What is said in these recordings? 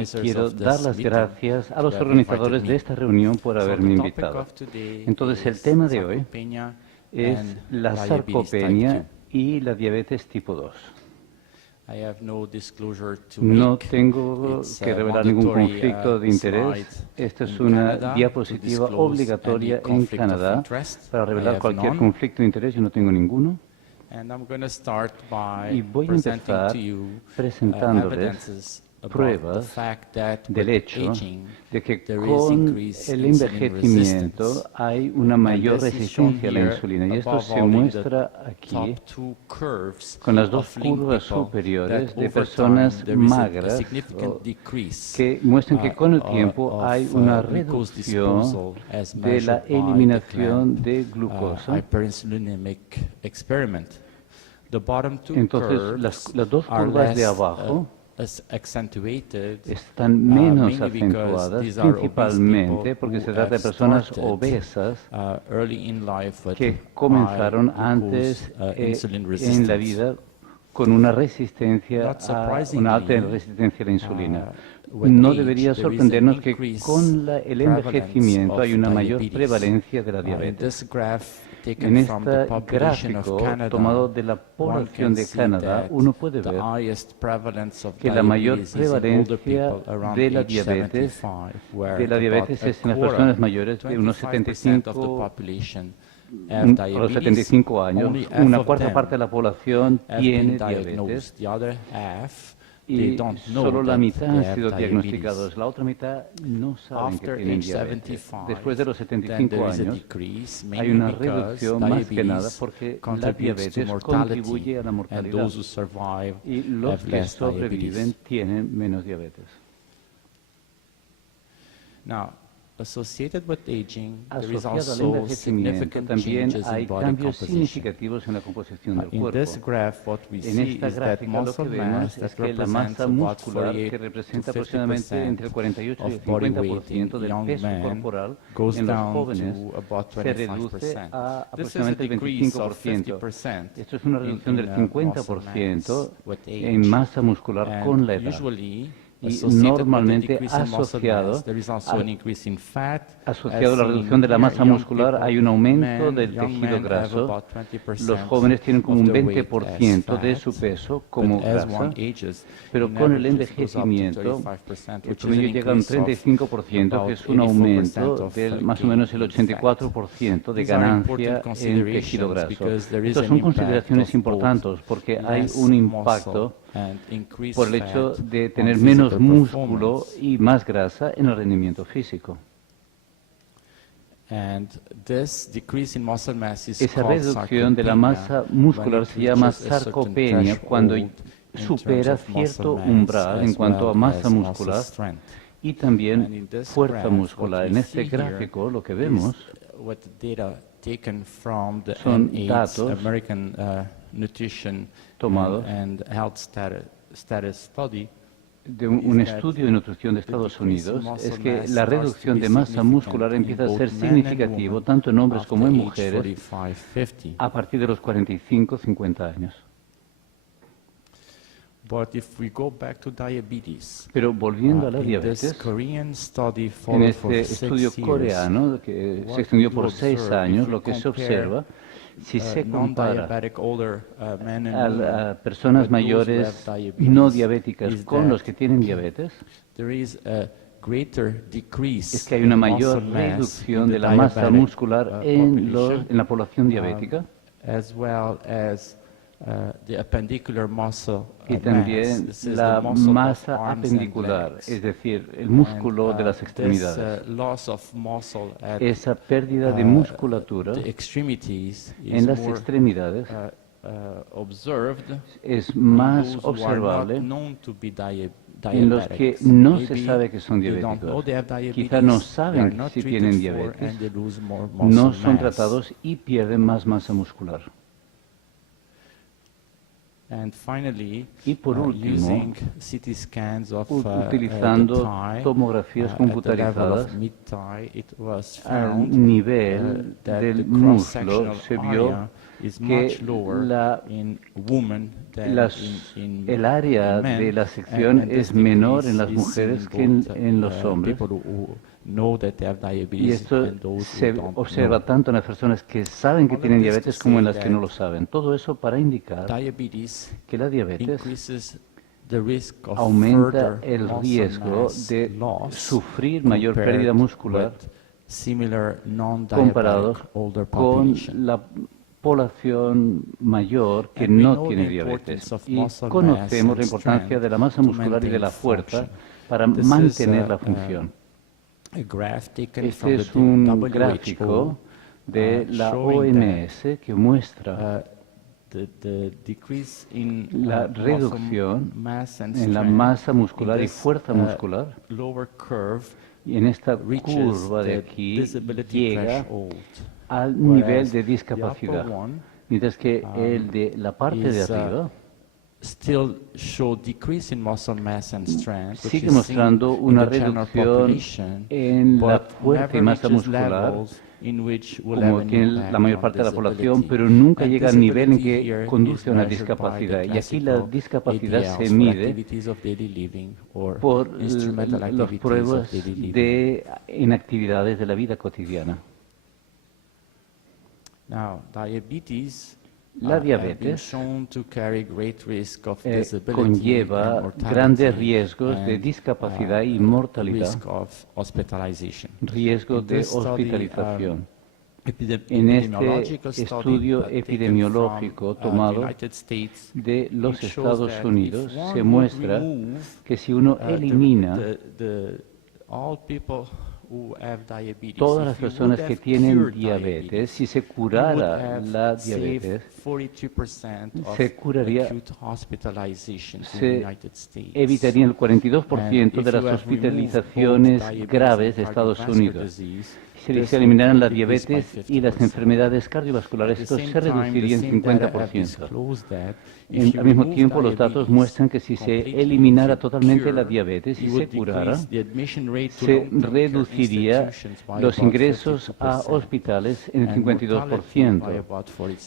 Y quiero dar las gracias a los organizadores de esta reunión por haberme invitado. Entonces, el tema de hoy es la sarcopenia y la diabetes tipo 2. No tengo que revelar ningún conflicto de interés. Esta es una diapositiva obligatoria en Canadá para revelar cualquier conflicto de interés. Yo no tengo ninguno. Y voy a empezar presentándoles pruebas del hecho de que con el envejecimiento hay una mayor resistencia a la insulina. Y esto se muestra aquí con las dos curvas superiores de personas magras que muestran que con el tiempo hay una reducción de la eliminación de glucosa. Entonces, las dos curvas de abajo están menos acentuadas, principalmente porque se trata de personas obesas que comenzaron antes en la vida con una resistencia, una alta resistencia a la insulina. No debería sorprendernos que con el envejecimiento hay una mayor prevalencia de la diabetes. En este gráfico tomado de la población de Canadá, uno puede ver que la mayor prevalencia de la diabetes es en las personas mayores de unos 75 años. Una cuarta parte de la población tiene diabetes. Y solo la mitad han sido diagnosticados. La otra mitad no saben que tienen diabetes. Después de los 75 años hay una reducción más que nada porque la diabetes contribuye a la mortalidad y los que sobreviven tienen menos diabetes. Asociado al envejecimiento también hay cambios significativos en la composición del cuerpo. En esta gráfica lo que vemos es que la masa muscular, que representa aproximadamente entre el 48 y el 50% del peso corporal en los jóvenes, se reduce a aproximadamente el 25%. Esto es una reducción del 50% en masa muscular con la edad. Y normalmente asociado a la reducción de la masa muscular hay un aumento del tejido graso. Los jóvenes tienen como un 20% de su peso como grasa, pero con el envejecimiento el promedio llega a un 35%, que es un aumento de más o menos el 84% de ganancia en tejido graso. Estas son consideraciones importantes porque hay un impacto por el hecho de tener menos músculo y más grasa en el rendimiento físico. Esa reducción de la masa muscular se llama sarcopenia cuando supera cierto umbral en cuanto a masa muscular y también fuerza muscular. En este gráfico lo que vemos son datos tomados de un estudio de nutrición de Estados Unidos. Es que la reducción de masa muscular empieza a ser significativo tanto en hombres como en mujeres a partir de los 45-50 años. Pero volviendo a la diabetes, en este estudio coreano que se extendió por 6 años, lo que se observa, si se compara a personas mayores no diabéticas con los que tienen diabetes, es que hay una mayor reducción de la masa muscular en la población diabética y también la masa apendicular, es decir, el músculo de las extremidades. Esa pérdida de musculatura en las extremidades es más observable en los que no se sabe que son diabéticos. Quizá no saben si tienen diabetes, no son tratados y pierden más masa muscular. Y por último, utilizando tomografías computarizadas al nivel del muslo, se vio que el área de la sección es menor en las mujeres que en los hombres. Y esto se observa tanto en las personas que saben que tienen diabetes como en las que no lo saben. Todo eso para indicar que la diabetes aumenta el riesgo de sufrir mayor pérdida muscular comparado con la población mayor que no tiene diabetes. Y conocemos la importancia de la masa muscular y de la fuerza para mantener la función. Este es un gráfico de la OMS que muestra la reducción en la masa muscular y fuerza muscular. Y en esta curva de aquí llega al nivel de discapacidad, mientras que el de la parte de arriba sigue mostrando una reducción en la fuerza y masa muscular, como tiene la mayor parte de la población, pero nunca llega al nivel en que conduce a una discapacidad. Y aquí la discapacidad se mide por las pruebas en actividades de la vida cotidiana. La diabetes conlleva grandes riesgos de discapacidad y mortalidad, riesgo de hospitalización. En este estudio epidemiológico tomado de los Estados Unidos se muestra que si uno elimina todas las personas que tienen diabetes, si se curara la diabetes, se evitaría el 42% de las hospitalizaciones graves de Estados Unidos. Si se eliminaran la diabetes y las enfermedades cardiovasculares, esto se reduciría en 50%. Al mismo tiempo, los datos muestran que si se eliminara totalmente la diabetes y se curara, se reduciría los ingresos a hospitales en el 52%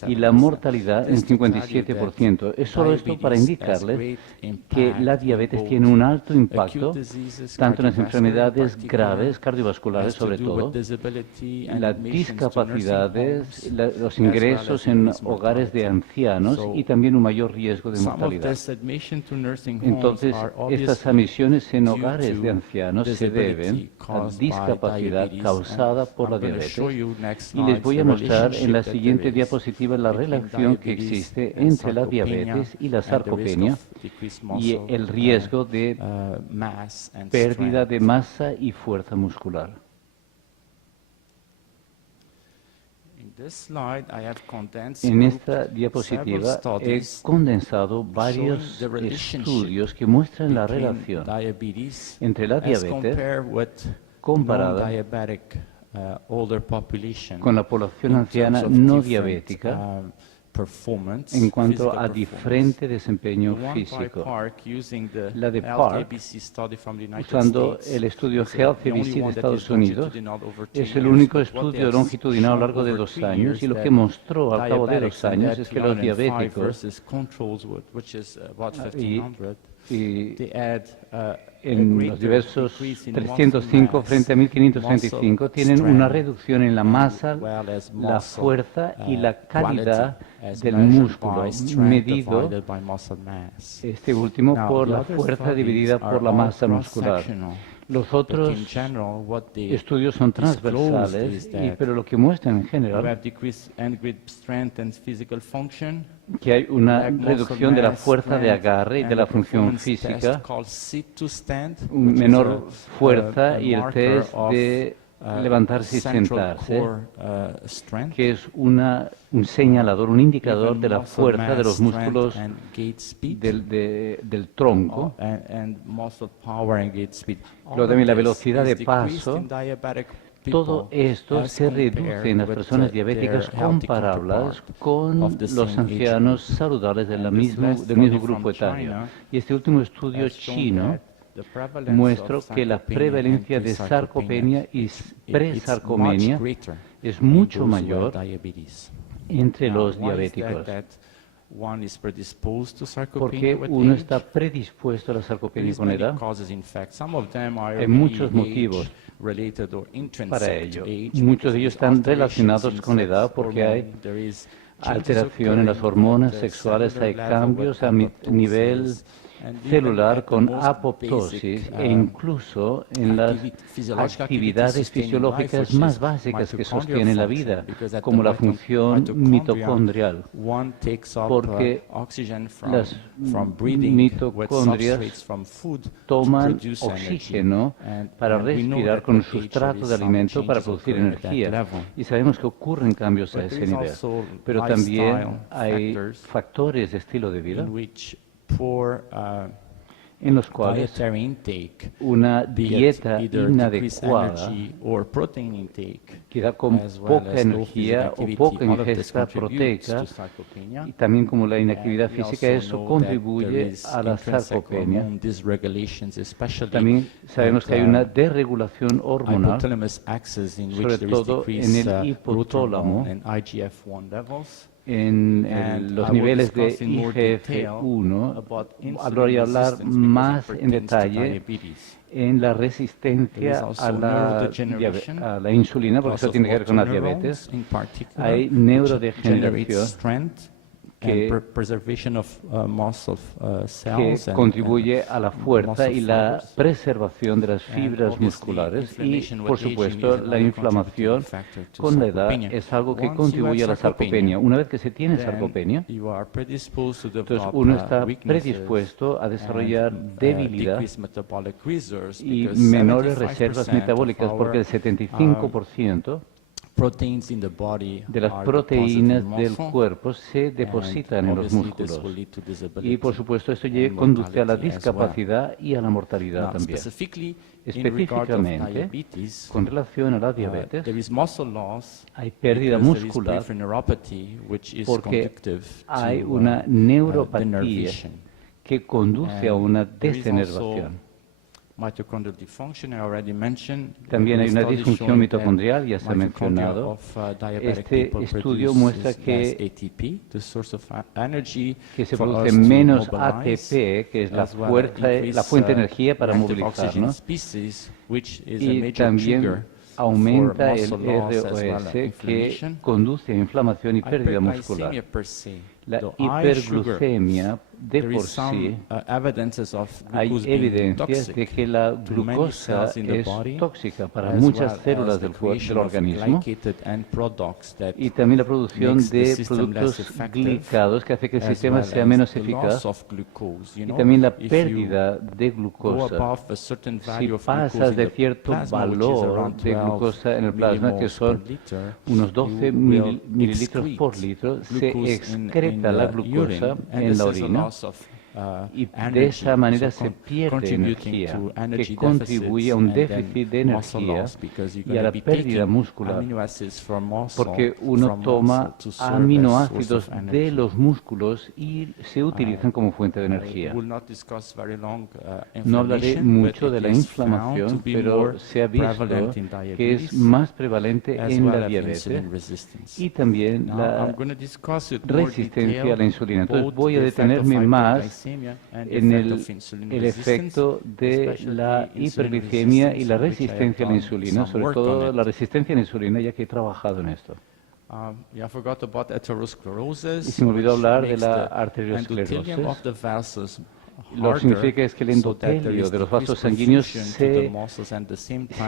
y la mortalidad en el 57%. Es solo esto para indicarles que la diabetes tiene un alto impacto, tanto en las enfermedades graves, cardiovasculares sobre todo, las discapacidades, los ingresos en hogares de ancianos y también un mayor riesgo de mortalidad. Entonces, estas admisiones en hogares de ancianos se deben a discapacidad causada por la diabetes. Y les voy a mostrar en la siguiente diapositiva la relación que existe entre la diabetes y la sarcopenia y el riesgo de pérdida de masa y fuerza muscular. En esta diapositiva he condensado varios estudios que muestran la relación entre la diabetes comparada con la población anciana no diabética en cuanto a diferente desempeño físico. La de Park, usando el estudio Health ABC de Estados Unidos, es el único estudio longitudinal a lo largo de 2 años, y lo que mostró al cabo de 2 años es que los diabéticos en los diversos 305 frente a 1535 tienen una reducción en la masa, la fuerza y la calidad del músculo, medido este último por la fuerza dividida por la masa muscular. Los otros estudios son transversales, pero lo que muestran en general que hay una reducción de la fuerza de agarre y de la función física, menor fuerza, y el test de levantarse y sentarse, que es un señalador, un indicador de la fuerza de los músculos del tronco. Luego también la velocidad de paso. Todo esto se reduce en las personas diabéticas comparables con los ancianos saludables del mismo grupo etario. Y este último estudio chino muestra que la prevalencia de sarcopenia y presarcopenia es mucho mayor entre los diabéticos. Porque uno está predispuesto a la sarcopenia con edad. Hay muchos motivos para ello. Muchos de ellos están relacionados con la edad porque hay alteración en las hormonas sexuales, hay cambios a nivel celular con apoptosis e incluso en las actividades fisiológicas más básicas que sostienen la vida, como la función mitocondrial, porque las mitocondrias toman oxígeno para respirar con un sustrato de alimento para producir energía. Y sabemos que ocurren cambios a ese nivel, pero también hay factores de estilo de vida en los cuales una dieta inadecuada, quizá con poca energía o poca ingesta proteica, y también como la inactividad física, eso contribuye a la sarcopenia. También sabemos que hay una desregulación hormonal, sobre todo en el hipotálamo, en los niveles de IGF-1. Voy a hablar más en detalle en la resistencia a la insulina, porque eso tiene que ver con la diabetes. Hay neurodegeneración que contribuye a la fuerza y la preservación de las fibras musculares y, por supuesto, la inflamación con la edad es algo que contribuye a la sarcopenia. Una vez que se tiene sarcopenia, entonces uno está predispuesto a desarrollar debilidad y menores reservas metabólicas, porque el 75% de las proteínas del cuerpo se depositan en los músculos. Y, por supuesto, esto conduce a la discapacidad y a la mortalidad también. Específicamente, con relación a la diabetes, hay pérdida muscular porque hay una neuropatía que conduce a una degenervación. También hay una disfunción mitocondrial, ya se ha mencionado. Este estudio muestra que se produce menos ATP, que es la fuente de energía para movilizarnos, y también aumenta el ROS, que conduce a inflamación y pérdida muscular. La hiperglucemia de por sí, hay evidencias de que la glucosa es tóxica para muchas células del organismo, y también la producción de productos glicados que hace que el sistema sea menos eficaz, y también la pérdida de glucosa. Si pasas de cierto valor de glucosa en el plasma, que son unos 12 mililitros por litro, se excreta la glucosa en la orina, y de esa manera se pierde energía, que contribuye a un déficit de energía y a la pérdida muscular, porque uno toma aminoácidos de los músculos y se utilizan como fuente de energía. No hablaré mucho de la inflamación, pero se ha visto que es más prevalente en la diabetes y también la resistencia a la insulina. Entonces voy a detenerme más en el efecto de la hiperglicemia y la resistencia a la insulina, sobre todo la resistencia a la insulina, ya que he trabajado en esto. Y se me olvidó hablar de la arteriosclerosis. Lo que significa es que el endotelio de los vasos sanguíneos se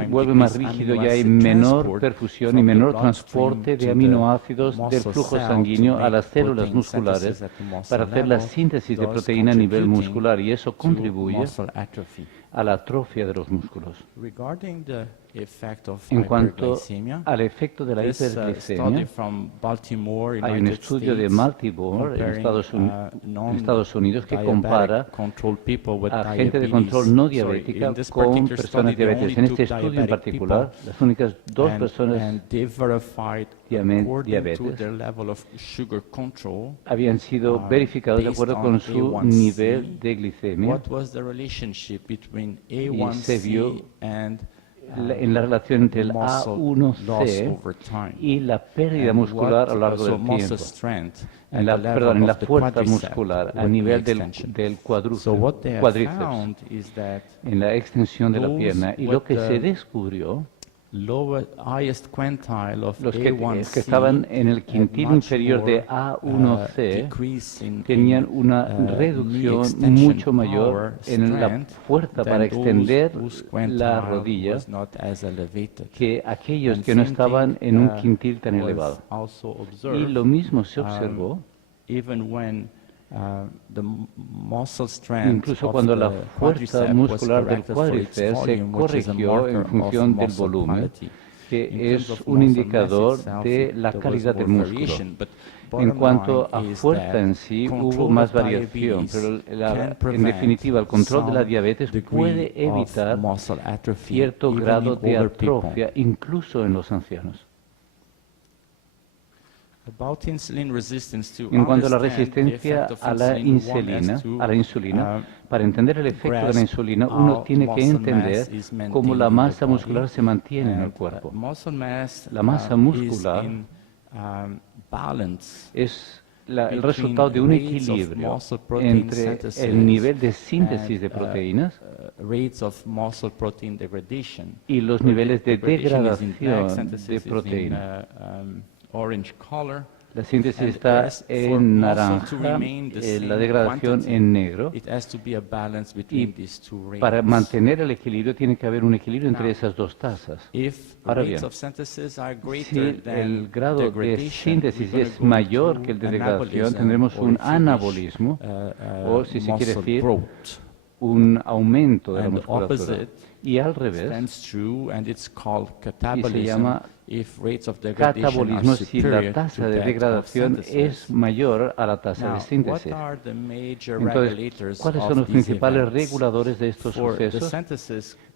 vuelve más rígido, y hay menor perfusión y menor transporte de aminoácidos del flujo sanguíneo a las células musculares para hacer la síntesis de proteína a nivel muscular, y eso contribuye a la atrofia de los músculos. En cuanto al efecto de la hiperglicemia, hay un estudio de Baltimore en Estados Unidos que compara a gente de control no diabética con personas diabéticas. En este estudio en particular, las únicas dos personas diabetes habían sido verificados de acuerdo con su nivel de glicemia, y se vio en la relación entre el A1C y la pérdida muscular a lo largo del tiempo. En la fuerza muscular a nivel del cuádriceps, en la extensión de la pierna. Y lo que se descubrió, los que estaban en el quintil inferior de A1C tenían una reducción mucho mayor en la fuerza para extender la rodilla que aquellos que no estaban en un quintil tan elevado. Y lo mismo se observó incluso cuando la fuerza muscular del cuádriceps se corrigió en función del volumen, que es un indicador de la calidad del músculo. En cuanto a fuerza en sí, hubo más variación, pero en definitiva el control de la diabetes puede evitar cierto grado de atrofia, incluso en los ancianos. En cuanto a la resistencia a la insulina, para entender el efecto de la insulina, uno tiene que entender cómo la masa muscular se mantiene en el cuerpo. La masa muscular es el resultado de un equilibrio entre el nivel de síntesis de proteínas y los niveles de degradación de proteínas. La síntesis está en naranja, la degradación en negro, y para mantener el equilibrio tiene que haber un equilibrio entre esas dos tasas. Ahora bien, si el grado de síntesis es mayor que el de degradación, tendremos un anabolismo, o si se quiere decir, un aumento de la musculatura. Y al revés, y se llama catabolismo si la tasa de degradación es mayor a la tasa de síntesis. Entonces, ¿cuáles son los principales reguladores de estos sucesos?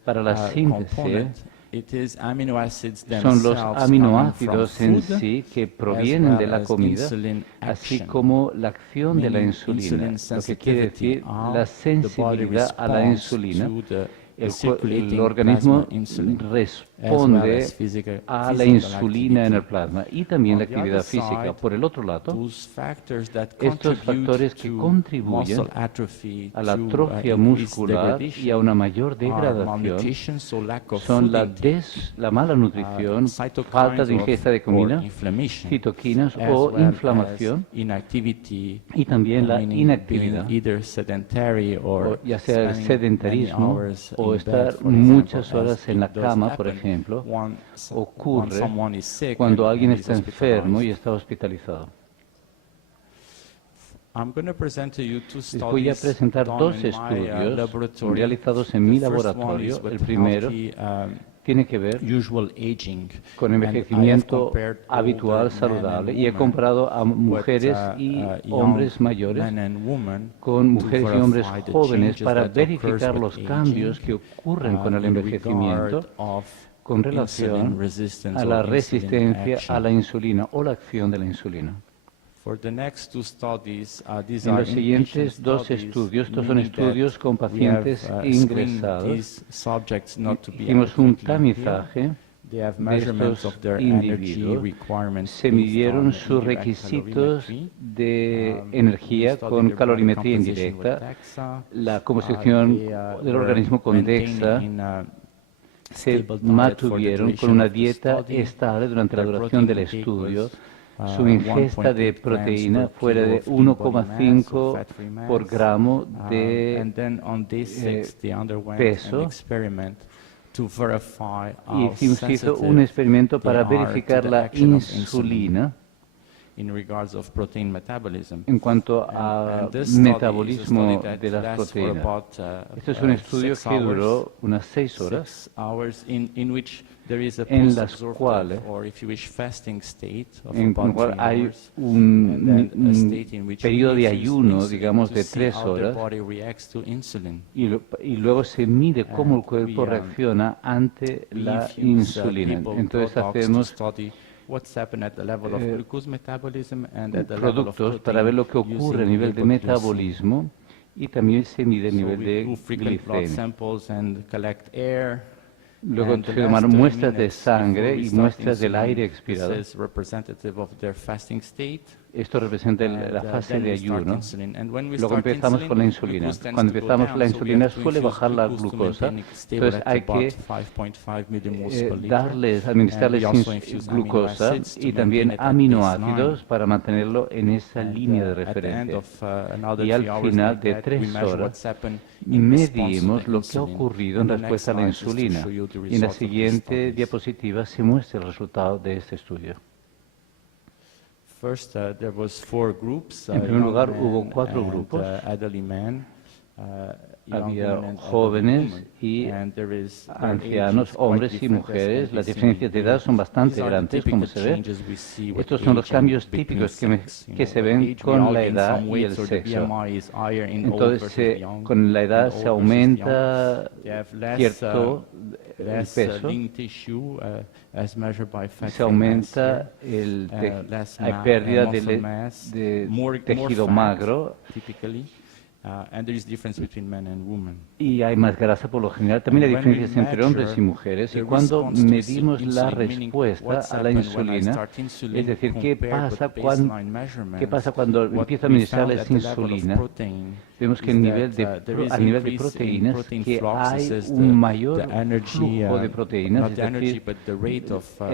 Para la síntesis, son los aminoácidos en sí que provienen de la comida, así como la acción de la insulina, lo que quiere decir la sensibilidad a la insulina. El organismo responde a la insulina en el plasma y también la actividad física. Por el otro lado, estos factores que contribuyen a la atrofia muscular y a una mayor degradación son la mala nutrición, falta de ingesta de comida, citoquinas o inflamación y también la inactividad, ya sea el sedentarismo o estar muchas horas en la cama, por ejemplo, ocurre cuando alguien está enfermo y está hospitalizado. Les voy a presentar dos estudios realizados en mi laboratorio. El primero tiene que ver con envejecimiento habitual saludable y he comparado a mujeres y hombres mayores con mujeres y hombres jóvenes para verificar los cambios que ocurren con el envejecimiento con relación a la resistencia a la insulina o la acción de la insulina. En los siguientes dos estudios, estos son estudios con pacientes ingresados, hicimos un tamizaje de estos individuos, se midieron sus requisitos de energía con calorimetría indirecta, la composición del organismo con DEXA, se mantuvieron con una dieta estable durante la duración del estudio. Su ingesta de proteína fuera de 1,5 por gramo de peso. Y se hizo un experimento para verificar la insulina en cuanto al metabolismo de las proteínas. Este es un estudio que duró unas 6 horas, en las cuales hay un periodo de ayuno, digamos, de 3 horas, y luego se mide cómo el cuerpo reacciona ante la insulina. Entonces hacemos productos para ver lo que ocurre a nivel de metabolismo y también se mide el nivel de glicemia. Luego se tomaron muestras de sangre y muestras del aire expirado. Esto representa la fase de ayuno. Luego empezamos con la insulina. Cuando empezamos la insulina suele bajar la glucosa, entonces hay que administrarles glucosa y también aminoácidos para mantenerlo en esa línea de referencia. Y al final de 3 horas medimos lo que ha ocurrido en respuesta a la insulina. Y en la siguiente diapositiva se muestra el resultado de este estudio. En primer lugar, hubo 4 grupos. Había jóvenes y ancianos, hombres y mujeres. Las diferencias de edad son bastante grandes, como se ve. Estos son los cambios típicos que se ven con la edad y el sexo. Entonces, con la edad se aumenta cierto el peso, se aumenta hay pérdida de tejido magro, y hay más grasa por lo general. También hay diferencias entre hombres y mujeres. Y cuando medimos la respuesta a la insulina, es decir, ¿qué pasa cuando empiezo a administrarles insulina? Vemos que a nivel de proteínas, que hay un mayor flujo de proteínas, es decir,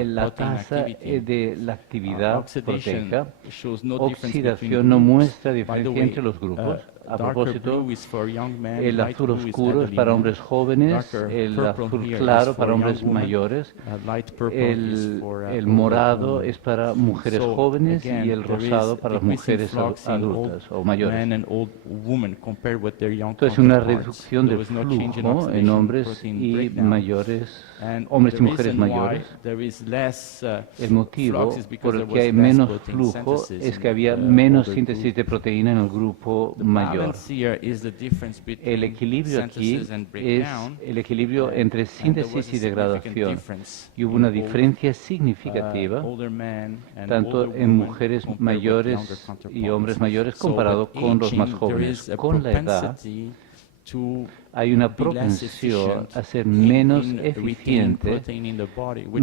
la tasa de la actividad proteica. Oxidación no muestra diferencia entre los grupos. A propósito, el azul oscuro es para hombres jóvenes, el azul claro para hombres mayores, el morado es para mujeres jóvenes y el rosado para las mujeres adultas o mayores. Entonces, una reducción del flujo en hombres y mayores, hombres y mujeres mayores. El motivo por el que hay menos flujo es que había menos síntesis de proteína en el grupo mayor. El equilibrio aquí es el equilibrio entre síntesis y degradación. Y hubo una diferencia significativa tanto en mujeres mayores y hombres mayores comparado con los más jóvenes. Con la edad hay una propensión a ser menos eficiente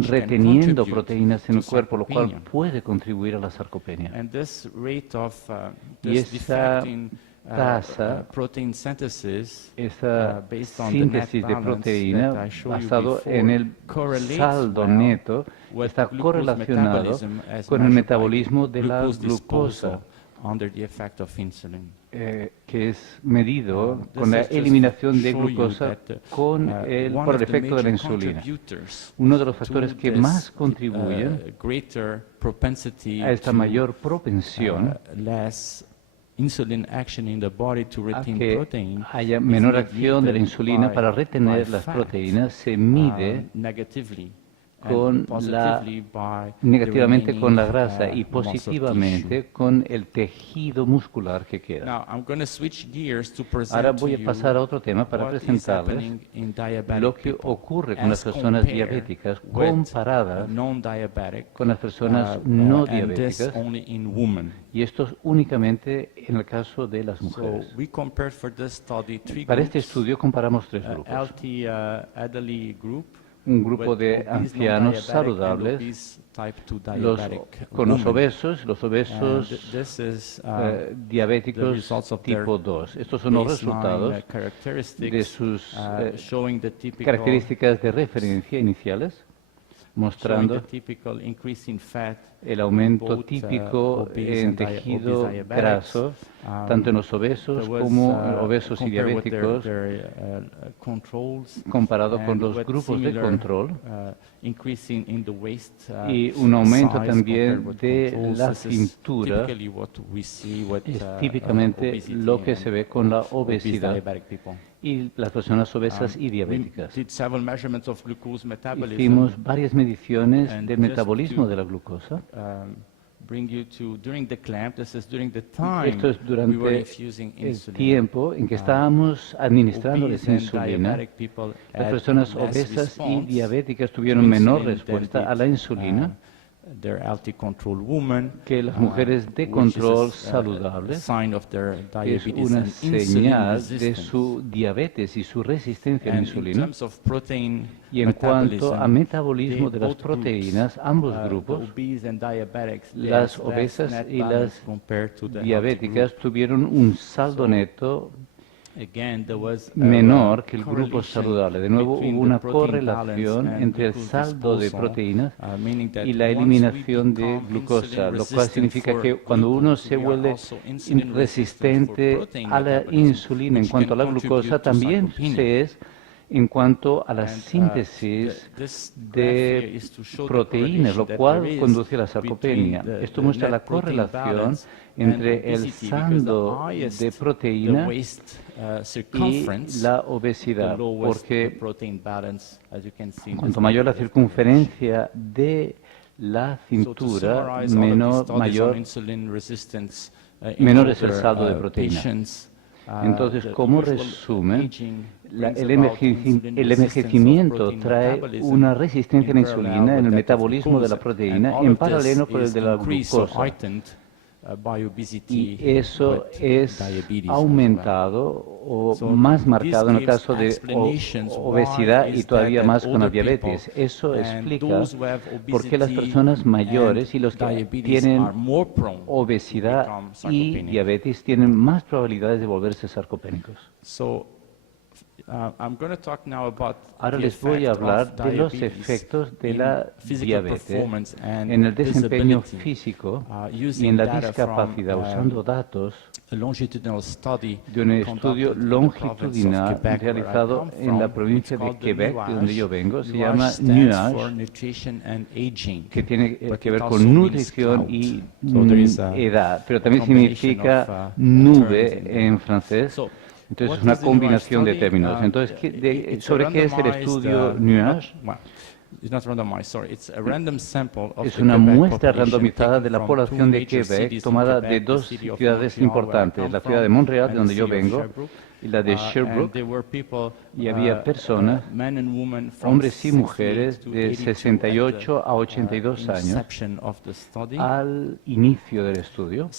reteniendo proteínas en el cuerpo, lo cual puede contribuir a la sarcopenia. Y esa tasa, esa síntesis de proteína basado en el saldo neto está correlacionado con el metabolismo de la glucosa, que es medido con la eliminación de glucosa por el efecto de la insulina. Uno de los factores que más contribuyen a esta mayor propensión a que haya menor acción de la insulina para retener las proteínas se mide negativamente con la grasa y positivamente con el tejido muscular que queda. Ahora voy a pasar a otro tema para presentarles lo que ocurre con las personas diabéticas comparadas con las personas no diabéticas, y esto es únicamente en el caso de las mujeres. Para este estudio comparamos 3 grupos. Un grupo de ancianos saludables, con los obesos diabéticos tipo 2. Estos son los resultados de sus características de referencia iniciales, mostrando el aumento típico en tejido graso, tanto en los obesos como obesos y diabéticos, comparado con los grupos de control, y un aumento también de la cintura, es típicamente lo que se ve con la obesidad y las personas obesas y diabéticas. Hicimos varias mediciones del metabolismo de la glucosa. Esto es durante el tiempo en que estábamos administrando esa insulina. Las personas obesas y diabéticas tuvieron menor respuesta a la insulina que las mujeres de control saludable es una señal de su diabetes y su resistencia a la insulina. Y en cuanto a metabolismo de las proteínas, ambos grupos, las obesas y las diabéticas, tuvieron un saldo neto menor que el grupo saludable. De nuevo, hubo una correlación entre el saldo de proteínas y la eliminación de glucosa, lo cual significa que cuando uno se vuelve resistente a la insulina en cuanto a la glucosa, también se es en cuanto a la síntesis de proteínas, lo cual conduce a la sarcopenia. Esto muestra la correlación entre el saldo de proteína y la obesidad, porque cuanto mayor la circunferencia de la cintura, menor es el saldo de proteína. Entonces, como resumen, el envejecimiento trae una resistencia a la insulina en el metabolismo de la proteína en paralelo con el de la glucosa. Y eso es aumentado o más marcado en el caso de obesidad y todavía más con la diabetes. Eso explica por qué las personas mayores y los que tienen obesidad y diabetes tienen más probabilidades de volverse sarcopénicos. Ahora les voy a hablar de los efectos de la diabetes en el desempeño físico y en la discapacidad, usando datos de un estudio longitudinal realizado en la provincia de Quebec, de donde yo vengo. Se llama NUAGE, que tiene que ver con nutrición y edad, pero también significa nube en francés. Entonces, es una combinación de términos. Entonces, ¿sobre qué es el estudio NUAGE? Es una muestra randomizada de la población de Quebec tomada de dos ciudades importantes, la ciudad de Montreal, de donde yo vengo, y la de Sherbrooke, y había personas, hombres y mujeres, de 68 a 82 años al inicio del estudio.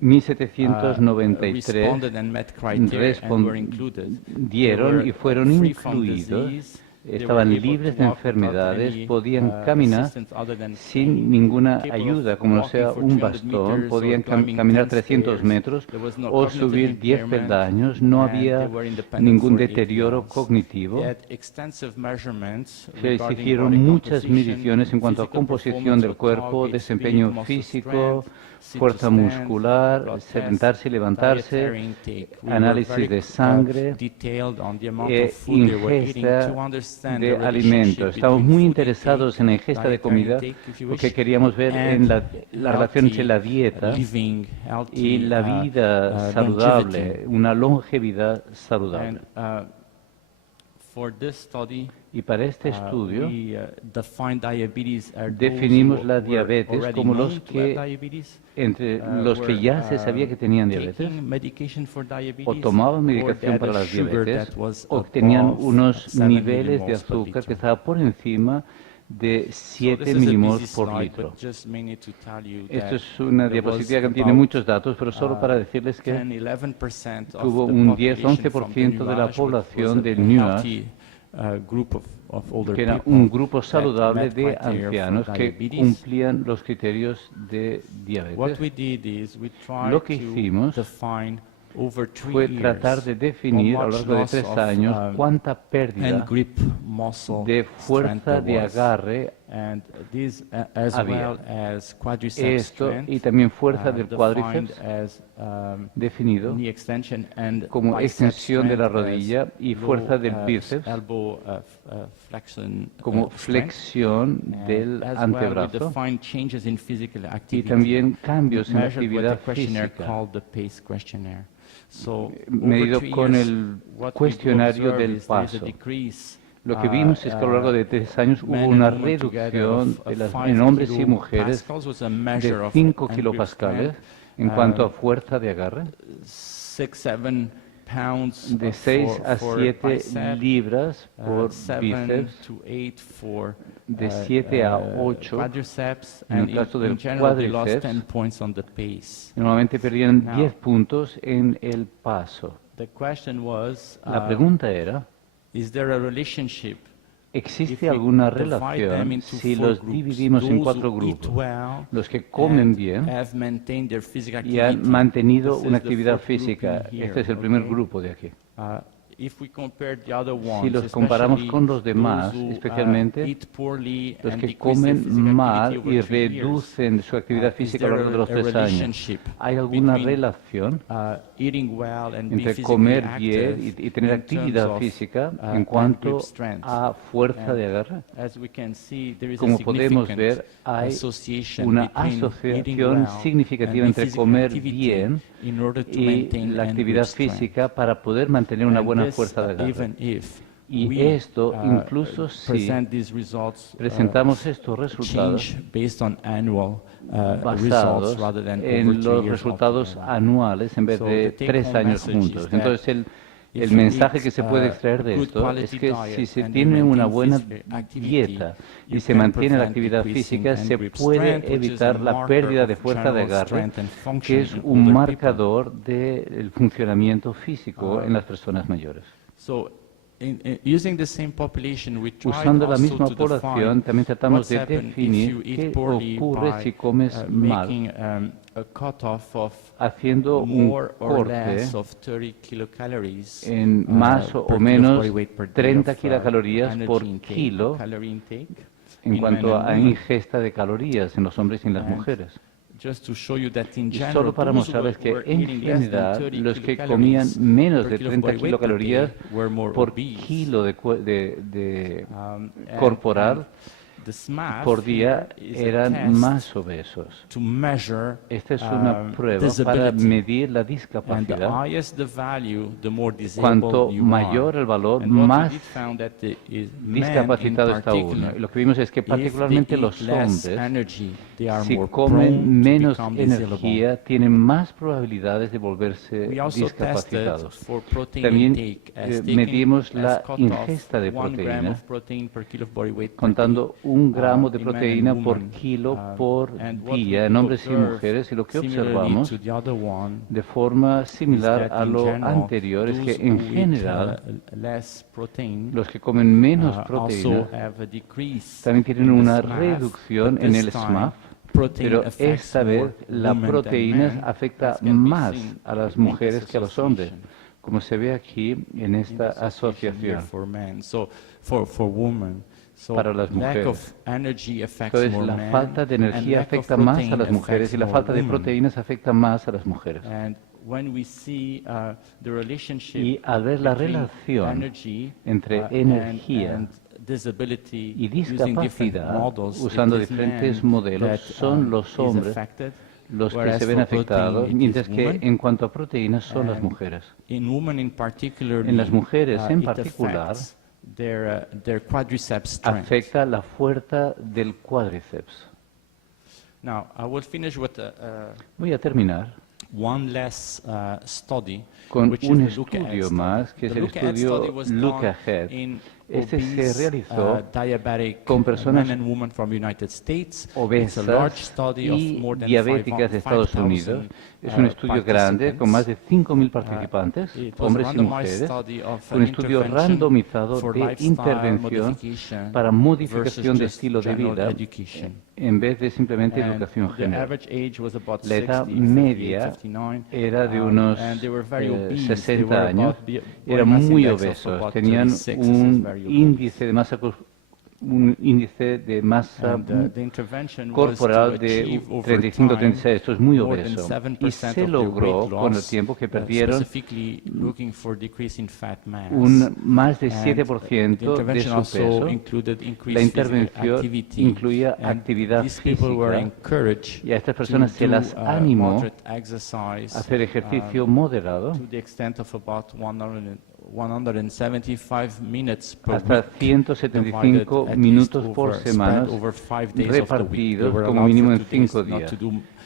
1793 respondieron y fueron incluidos. Estaban libres de enfermedades, podían caminar sin ninguna ayuda, como no sea un bastón, podían caminar 300 metros o subir 10 peldaños, no había ningún deterioro cognitivo. Se hicieron muchas mediciones en cuanto a composición del cuerpo, desempeño físico, fuerza muscular, sentarse y levantarse, análisis de sangre, ingesta de alimentos. Estamos muy interesados en la ingesta de comida porque queríamos ver en la relación entre la dieta y la vida saludable, una longevidad saludable. Y para este estudio definimos la diabetes como entre los que ya se sabía que tenían diabetes, o tomaban medicación para las diabetes, o tenían unos niveles de azúcar que estaban por encima de 7 milimoles por litro. Esto es una diapositiva que tiene muchos datos, pero solo para decirles que hubo un 10-11% de la población del NUAGE, que era un grupo saludable de ancianos que cumplían los criterios de diabetes. Lo que hicimos fue tratar de definir a lo largo de 3 años cuánta pérdida de fuerza de agarre había. Esto y también fuerza del cuádriceps, definido como extensión de la rodilla, y fuerza del bíceps como flexión del antebrazo, y también cambios en la actividad física, medido con el cuestionario del paso. Lo que vimos es que a lo largo de 3 años hubo una reducción en hombres y mujeres de 5 kilopascales en cuanto a fuerza de agarre, de 6 a 7 libras por bíceps, de 7 a 8 en el caso del cuádriceps. Normalmente perdían 10 puntos en el paso. La pregunta era, ¿existe alguna relación si los dividimos en 4 grupos? Los que comen bien y han mantenido una actividad física. Este es el primer grupo de aquí. Si los comparamos con los demás, especialmente los que comen mal y reducen su actividad física a lo largo de los 3 años, ¿hay alguna relación entre comer bien y tener actividad física en cuanto a fuerza de agarre? Como podemos ver, hay una asociación significativa entre comer bien y la actividad física para poder mantener una buena fuerza de agarre. Y esto, incluso si presentamos estos resultados basados en los resultados anuales en vez de 3 años juntos. Entonces, el mensaje que se puede extraer de esto es que si se tiene una buena dieta y se mantiene la actividad física, se puede evitar la pérdida de fuerza de agarre, que es un marcador del funcionamiento físico en las personas mayores. Usando la misma población, también tratamos de definir qué ocurre si comes mal, haciendo un corte en más o menos 30 kilocalorías por kilo en cuanto a ingesta de calorías en los hombres y en las mujeres. Y solo para mostrarles que en general los que comían menos de 30 kilocalorías por kilo de corporal por día eran más obesos. Esta es una prueba para medir la discapacidad. Cuanto mayor el valor, más discapacitado está uno. Y lo que vimos es que particularmente los hombres, si comen menos energía, tienen más probabilidades de volverse discapacitados. También medimos la ingesta de proteína, contando 1 gramo de proteína por kilo por día en hombres y mujeres, y lo que observamos de forma similar a lo anterior es que en general los que comen menos proteína también tienen una reducción en el SMAF, pero esta vez la proteína afecta más a las mujeres que a los hombres, como se ve aquí en esta asociación. Para las mujeres. Entonces, la falta de energía afecta más a las mujeres y la falta de proteínas afecta más a las mujeres. Y al ver la relación entre energía y discapacidad, usando diferentes modelos, son los hombres los que se ven afectados, mientras que en cuanto a proteínas son las mujeres. En las mujeres en particular, afecta la fuerza del cuádriceps. Voy a terminar con un estudio más, que es el estudio Look Ahead. Este se realizó con personas obesas y diabéticas de Estados Unidos. Es un estudio grande con más de 5.000 participantes, hombres y mujeres. Un estudio randomizado de intervención para modificación de estilo de vida en vez de simplemente educación general. La edad media era de unos 60 años, eran muy obesos, tenían un índice de masa corporal de 35-36, esto es muy obeso, y se logró con el tiempo que perdieron más de 7% de su peso. La intervención incluía actividad física y a estas personas se las animó a hacer ejercicio moderado hasta 175 minutos por semana repartidos como mínimo en 5 días.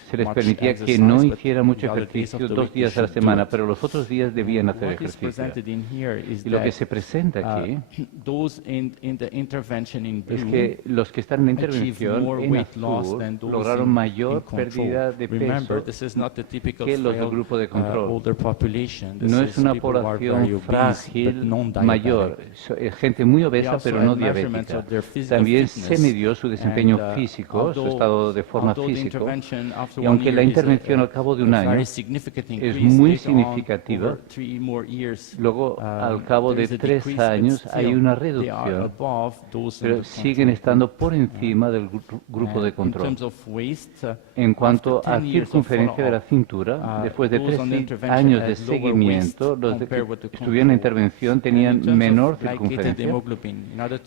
Se les permitía que no hicieran mucho ejercicio 2 días a la semana, pero los otros días debían hacer ejercicio. Y lo que se presenta aquí es que los que están en la intervención en azul lograron mayor pérdida de peso que los del grupo de control. No es una población frágil mayor, es gente muy obesa pero no diabética. También se midió su desempeño físico, su estado de forma físico. Y aunque la intervención al cabo de un año es muy significativa, luego al cabo de 3 años hay una reducción, pero siguen estando por encima del grupo de control. En cuanto a circunferencia de la cintura, después de 3 años de seguimiento, los que estuvieron en la intervención tenían menor circunferencia.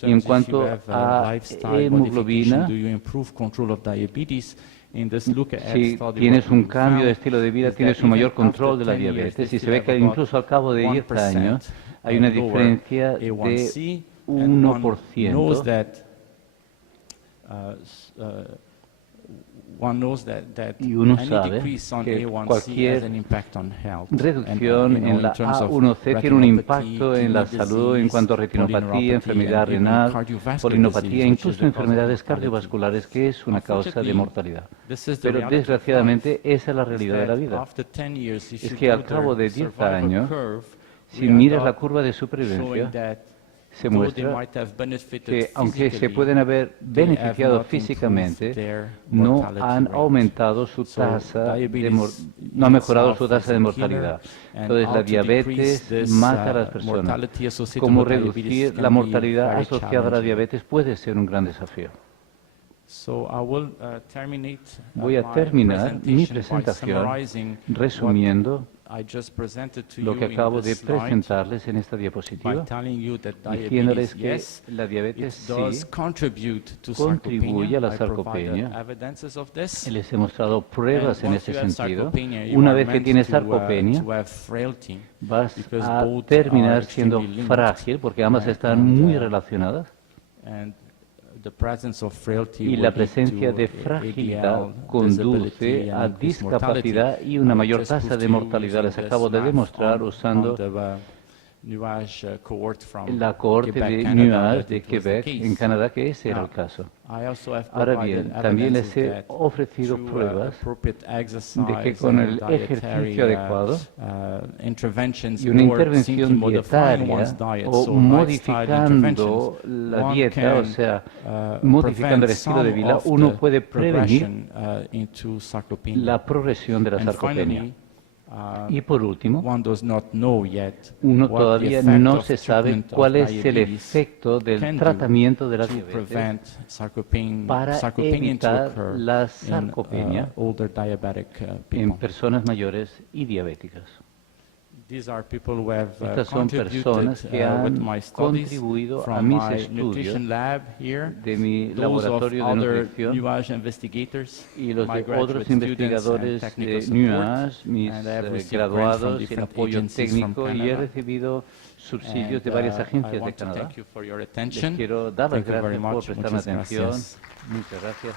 Y en cuanto a hemoglobina, si tienes un cambio de estilo de vida, tienes un mayor control de la diabetes. Y se ve que incluso al cabo de 10 años hay una diferencia de 1%. Y uno sabe que cualquier reducción en la A1C tiene un impacto en la salud en cuanto a retinopatía, enfermedad renal, polinopatía, incluso enfermedades cardiovasculares, que es una causa de mortalidad. Pero desgraciadamente esa es la realidad de la vida. Es que al cabo de 10 años, si miras la curva de supervivencia, se muestra que aunque se pueden haber beneficiado físicamente, no han aumentado su tasa no ha mejorado su tasa de mortalidad. Entonces la diabetes mata a las personas. Cómo reducir la mortalidad asociada a la diabetes puede ser un gran desafío. Voy a terminar mi presentación resumiendo lo que acabo de presentarles en esta diapositiva, diciéndoles que la diabetes sí contribuye a la sarcopenia. Les he mostrado pruebas en ese sentido. Una vez que tienes sarcopenia, vas a terminar siendo frágil, porque ambas están muy relacionadas. Y la presencia de fragilidad conduce a discapacidad y una mayor tasa de mortalidad. Les acabo de demostrar usando la cohorte de Nuage de Quebec, en Canadá, que ese era el caso. Ahora bien, también les he ofrecido pruebas de que con el ejercicio adecuado y una intervención dietaria o modificando la dieta, o sea, modificando el estilo de vida, uno puede prevenir la progresión de la sarcopenia. Y por último, uno todavía no se sabe cuál es el efecto del tratamiento de la diabetes para evitar la sarcopenia en personas mayores y diabéticas. Estas son personas que han contribuido a mis estudios de mi laboratorio de nutrición y los de otros investigadores de Nuage, mis graduados y el apoyo técnico, y he recibido subsidios de varias agencias de Canadá. Les quiero dar las gracias por prestarme atención. Muchas gracias.